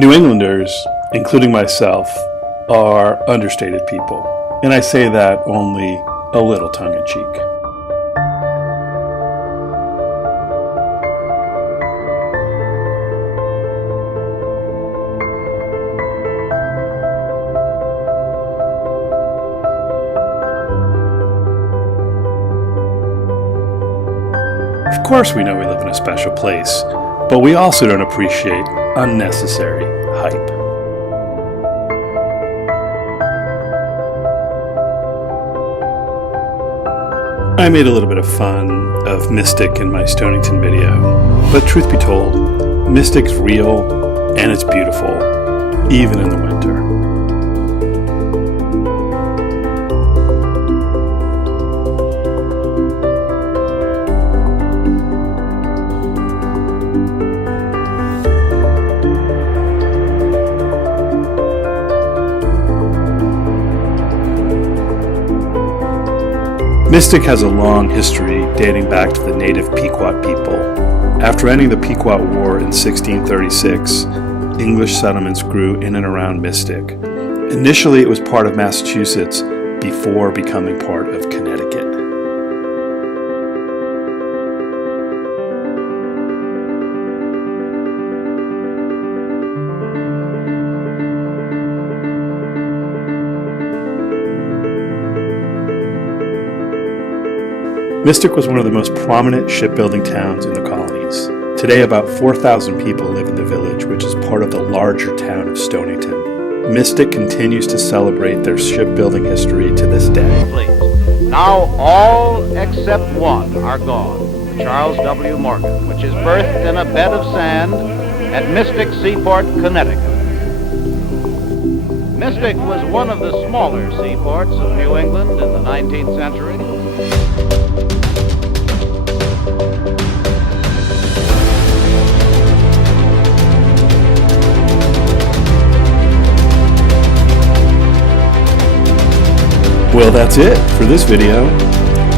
New Englanders, including myself, are understated people, and I say that only a little tongue-in-cheek. Of course we know we live in a special place, but we also don't appreciate unnecessary hype. I made a little bit of fun of Mystic in my Stonington video, but truth be told, Mystic's real and it's beautiful, even in the winter. Mystic has a long history dating back to the native Pequot people. After ending the Pequot War in 1636, English settlements grew in and around Mystic. Initially it was part of Massachusetts before becoming part of Connecticut. Mystic was one of the most prominent shipbuilding towns in the colonies. Today, about 4,000 people live in the village, which is part of the larger town of Stonington. Mystic continues to celebrate their shipbuilding history to this day. Now all except one are gone. Charles W. Morgan, which is berthed in a bed of sand at Mystic Seaport, Connecticut. Mystic was one of the smaller seaports of New England in the 19th century. Well, that's it for this video.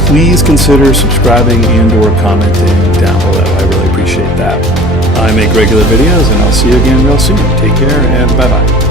Please consider subscribing and or commenting down below. I really appreciate that. I make regular videos and I'll see you again real soon. Take care and bye-bye.